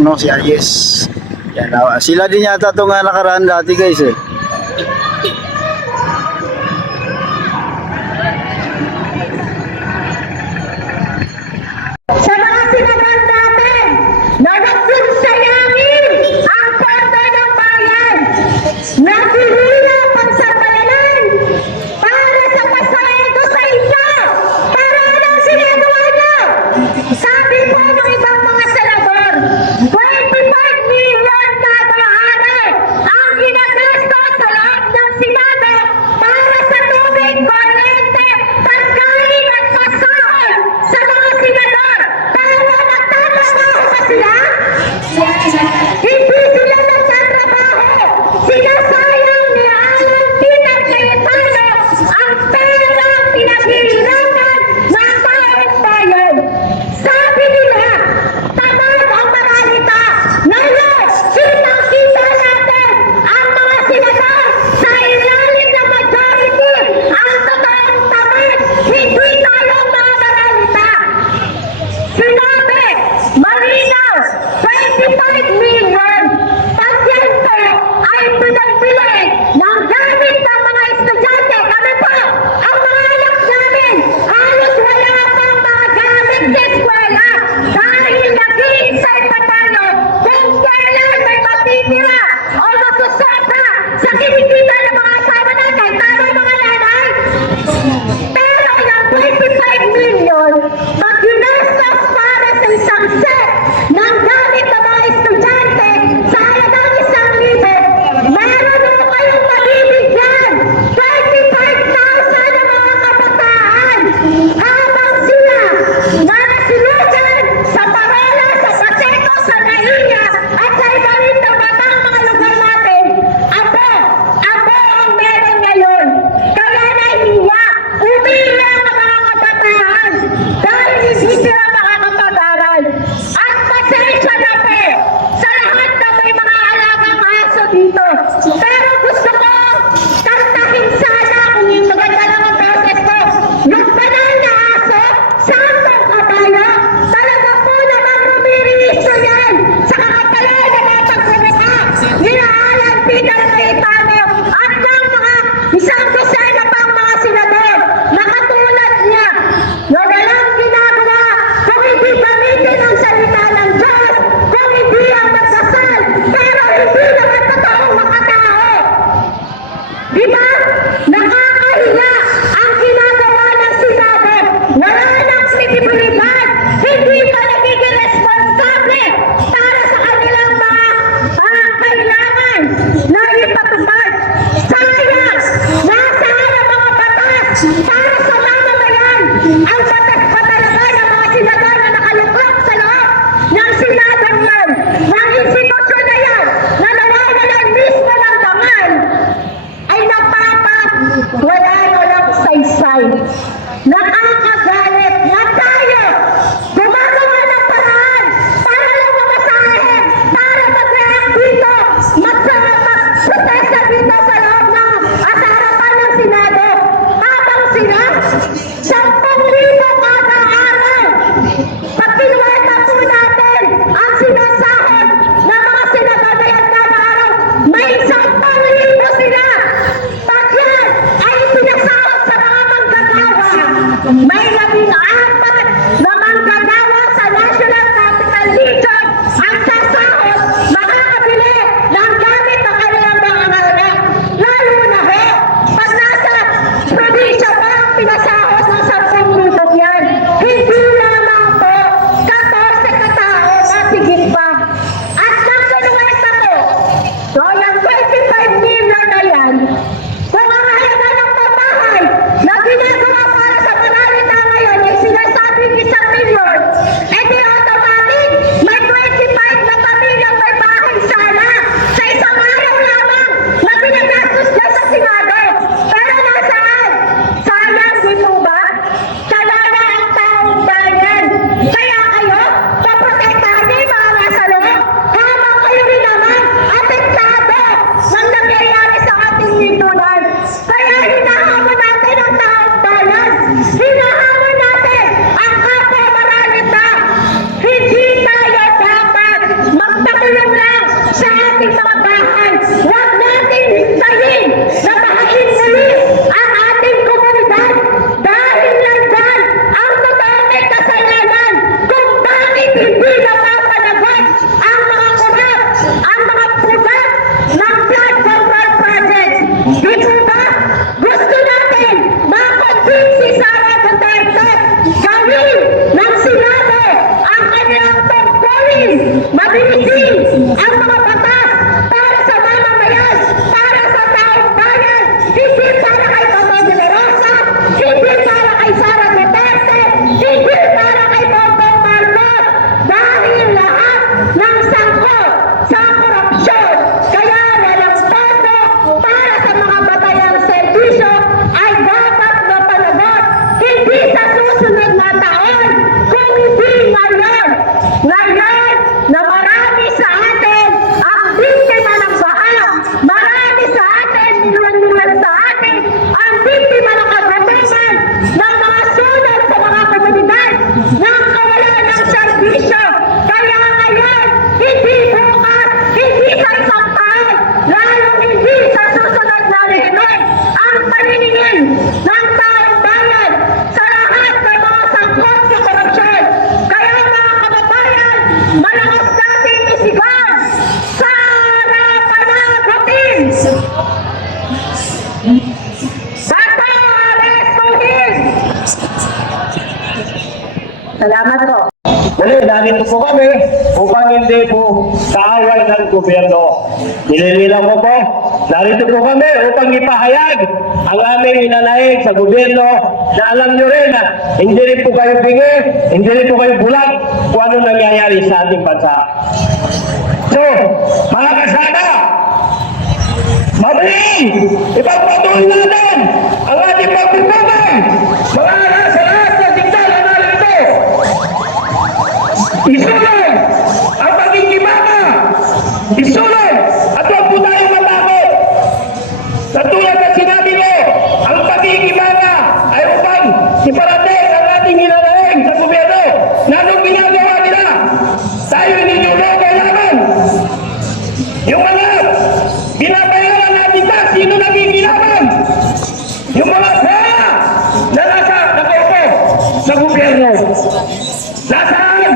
no, si Ayes. Yan, sila din yata itong nakaraan dati guys eh. Sa mga sinagal natin na nagsinsayangin ang pondo ng bayan, naghihirap ang sabayanan para sa pasahero sa inyo. Pero anong sinagawa niyo? Sabi po ng ibang mga senador, 25 million kada araw ang ginagasto sa loob ng Senado para sa tubig, kuryente, pagkain at pasahod sa mga senador. Pero nagtatrabaho ba sila? Hindi sila nagtatrabaho. Sinasayang ni Alan Peter Cayetano ang perang pinaghihirapan ng taong bayan. Sabi nila, tamad ang maralita. Ngayon, kitang-kita natin ang mga senador sa ilalim ng majority. Ang totoong tamad, hindi tayong mga maralita. Sinabi, malinaw, 25 million. Pag yan po ay pinagbili ng gamit ng mga estudyante. Kami po, ang mga anak namin, halos wala pang mga gamit sa eskwela dahil nag-iisay pa tayo kung kailan may matitira o masusapa sa kinikita ng mga asawa natin. Tama mga nanay? Pero yung 25 million, pag ginastos para sa isang set ng gamit ng mga estudyante sa halagang 1,000, meron mo kayong mabibigyan 25,000 ng mga kabataan habang sila nanasilugan sa Parola, sa Paseco, sa Naiya at sa iba rin na batang mga lugar natin. Abo ang meron ngayon. Kaya nahiya, umiiyak ang mga kabataan dahil hindi sila makakapag-aral. At pasensya na po sa lahat na may mga alagang aso dito. Pero gusto ko tantakin sana kung yung maganda lang ang process ko. Yung banal na aso, sandang kabayo, talaga po namang rumiriso yan sa kakapalan na mga pagkunika. Ninaalan Peter Cayetano at ng mga isang dosena pang mga senador na katulad niya na walang ginagawa kung hindi gamitin ang salita ng Diyos, kung hindi ang magdasal, pero hindi naman totoong makatao. Diba? Nakakahiya ang ginagawa ng Senado. Wala nang kredibilidad. Hindi pa nagiging responsable para sa kanilang mga kailangan na ipatupad. Sayang! Nasaan ang mga batas para sa mamamayan? Ang batas pa talaga ng mga senador na nakaluklok sa loob ng Senado yan, ng institusyon na yan, na nawawalan mismo ng dangal, ay walang saysay. Nakakagalit na tayo. Gumagawa ng paraan para lang mamasahin, para mag-react dito, mag-protesta dito sa loob ng sa harapan ng Senado. Habang sila, 10,000 kada araw. Pag pinuweta po natin ang sinasahod ng mga senador na yan kada araw, may 10,000 sila. Pag yan ay pinasahod sa mga manggagawa, may 14 na manggagawa sa National Capital Region ang sasahod, makakabili ng gamit ng kanilang mga anak. Lalo na ho, pag nasa probinsya pa ang pinasahod ng 10,000 yan. Hindi lamang po 14 katao na sigit pa. At nang kinuwenta ko, so yung 25 million na yan, kung ang halaga ng pabahay na ginagawa para sa Manalita ngayon ay sinasabing 1,000,000, eh di automatic, may 25 na pamilyang may bahay sana sa isang araw lamang na pinagastos dyan sa Senado. Pero nasaan? Sayang, di po ba? Kalala ang taong bayan. Kaya kayo, paprotektahan niyo yung mga nasa kaaway ng gobyerno. Nililinaw ko po, narito po kami upang ipahayag ang aming inanaig sa gobyerno na alam nyo rin na hindi rin po kayo bingi, hindi rin po kayo bulag kung ano nangyayari sa ating bansa. So, mga kasama, mabilis! Ipagpatuloy natin ang ating pagpupugay! Mga sa lahat ng signal na narito! Isulong ang pagkikibaka! Isulong at huwag po tayong matakot! Katulad na sinabi ko, ang pagkikibaka ay upang iparating ang ating hinanaing sa gobyerno na anong ginagawa nila. Tayo ninuloko naman. Yung mga binabayaran natin sa sino nagiginaman? Yung mga pera na nasa nakaupo sa gobyerno. Nasaan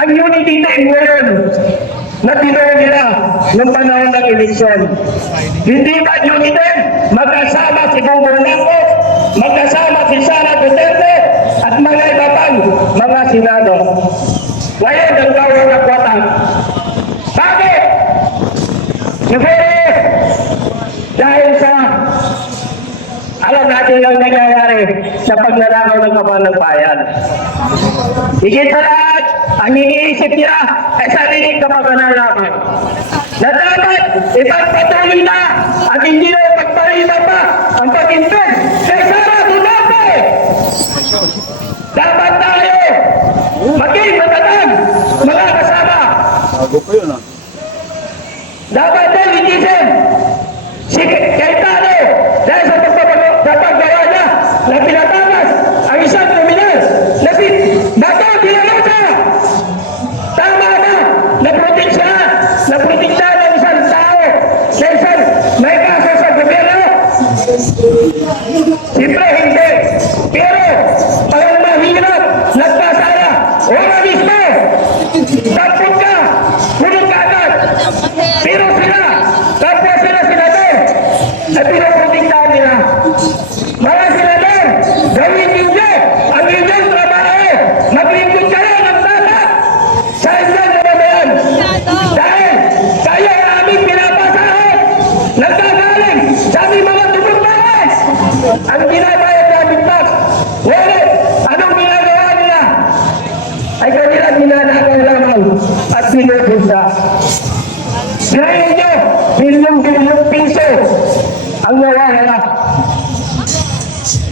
ang unity team ngayon na tinuon nila noong panahon ng eleksyon? Hindi ba unity? Magkasama si Bongbong Marcos, magkasama si Sara Duterte, at mga iba pang mga senado. Ngayon, ang tawag na kwata. Bakit? Siguro, dahil sa alam natin ang nangyayari sa pagnanakaw ng kaban ng bayan. Higit sa lahat, ang iniisip nila ay sariling kapagnanakaw. Na dapat ipagpatuloy na at hindi na ipagpalita pa ang pag-invest kay Sara Duterte. Dapat tayo maging matatag, mga kasama. Bago pa yun ah. Dapat din itisip si Cayetano dahil sa paggawa niya na pinatakas ang isang kriminal na si Dato Villanueva. Tama na, naprotekta ng isang tao na isang may kaso sa gobyerno. Siyempre hindi. Pero ang mahirap, nagpasara, wala mismo. Tapos ka, hulog ka agad. Pero sila, kapwa sila senador, na pinoprotektahan nila. Mga senador, gawin ninyo ang inyong trabaho. Maglingkod kayo ng tama sa inyong kababayan. Dahil kayo ang aming pinapasahan. Nagkagaling sa aming mga tumubahan. Ang ginabayad namin tax. Ngunit, anong ginagawa nila? Ay kanilang ninanakaw lamang at pinupulsa. Ngayon nyo, bilyong-bilyong piso ang nawawala.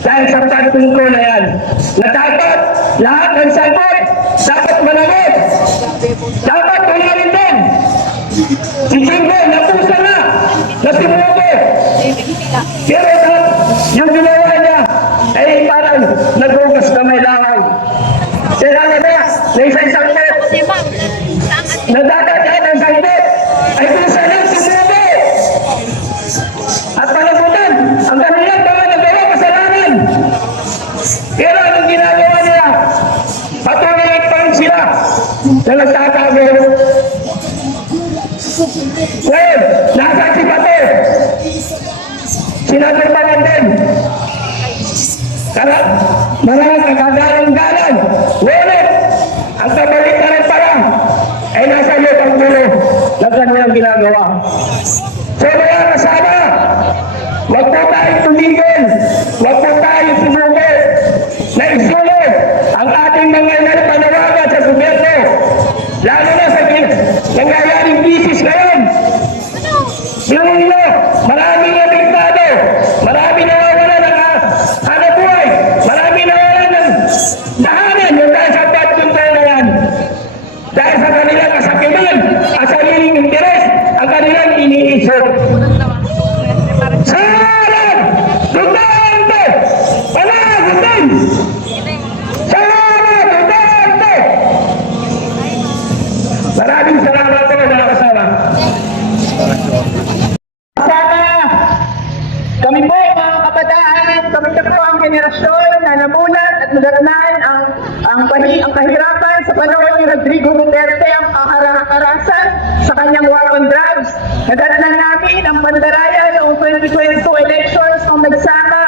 Dahil sa tanong ko na yan, na dapat lahat ng sagot, dapat managot. Dapat tumarin din. Si Jimbo, napusa na sumuko. Pero yung ginawa niya, ay parang nagugas kamay lang. Kaya nga na isa-isang net, nadadaan ng sangkot, ay kung saan ang sumuko. At palagutan, ang kanilang mga nagawa kasalanan. Pero anong ginagawa nila? Patuloy pa rin sila na nagtatago. Ngayon, nasa si Bato. Sinabi pa lang din. Maraming kagagalang-galang. Ngunit, ang kabalitaran pa lang ay nasa iyo pagbulo ng kanilang ginagawa. So mga kasama, huwag po tayong tumigil, huwag po tayong sumuko na isulod ang ating mga panawagan sa gobyerno, lalo na sa nangyayaring bisis ngayon. Yung nyo, maraming apektado, maraming nawawala ng hanapbuhay, maraming nawawala ng tahanan yung dahil sa pagpunta na yan. Dahil sa kanilang kasakiman at sariling interes, ang kanilang iniisip. Sara Duterte! Panagutin! Sara Duterte! Maraming salamat po mga kasama. Kasama, kami po mga kabataan, kami po ang henerasyon na namulat at nadatnan ang kahirapan sa panahon ni Rodrigo Duterte, ang kaharasan sa kanyang war on drugs. Nadatnan namin ang pandarayan noong 2022 elections nung nagsama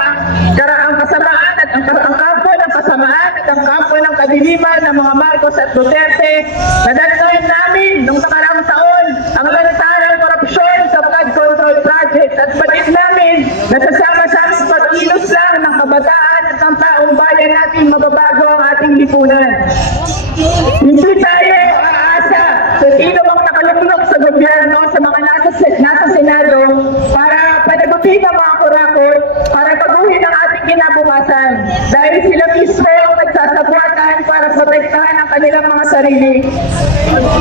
ang kasamaan at ang kampo ng kasamaan at ang kampo ng kadiliman ng mga Marcos at Duterte. Nadatnan lipunan. Hindi tayo aasa sa sino mang nakalulok sa gobyerno, sa mga nasa Senado, para panagutin ang mga kurakot, para baguhin ang ating kinabukasan. Dahil sila mismo ang nagsasabuatan para protektahan ang kanilang mga sarili.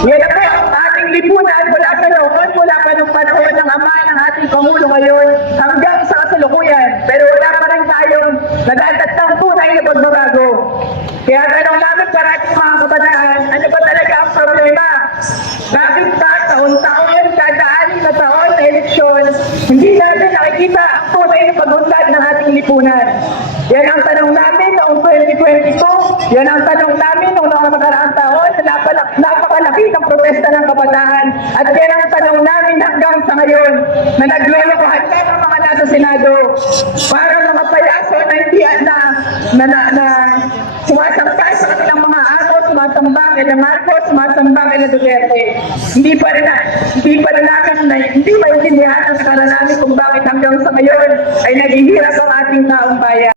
Yan po ang ating lipunan mula pa noon, mula pa nung panahon ng ama ng ating Pangulo ngayon, hanggang sa kasalukuyan. Pero wala pa rin tayong nagagat ng tunay na pagbabago. Kaya tanong namin para ating mga kabataan, ano ba talaga ang problema? Bakit ba taon-taon, kada 6 na taon na eleksyon, hindi natin nakikita ang tunay na pag-unlad ng ating lipunan? Yan ang tanong namin noong 2022, yan ang tanong namin noong nakaraang taon na napakalaki ng protesta ng kabataan, at yan ang tanong namin hanggang sa ngayon na naglulukuhan ka ng mga nasa Senado para mga payaso na hindi na sumasamba sa kanilang mga ako, sumasamba kay Marcos, sumasamba kay Duterte. Hindi pa rin namin hindi maintindihan ang nakaraan namin kung bakit hanggang sa ngayon ay naghihirap ang ating taong bayan.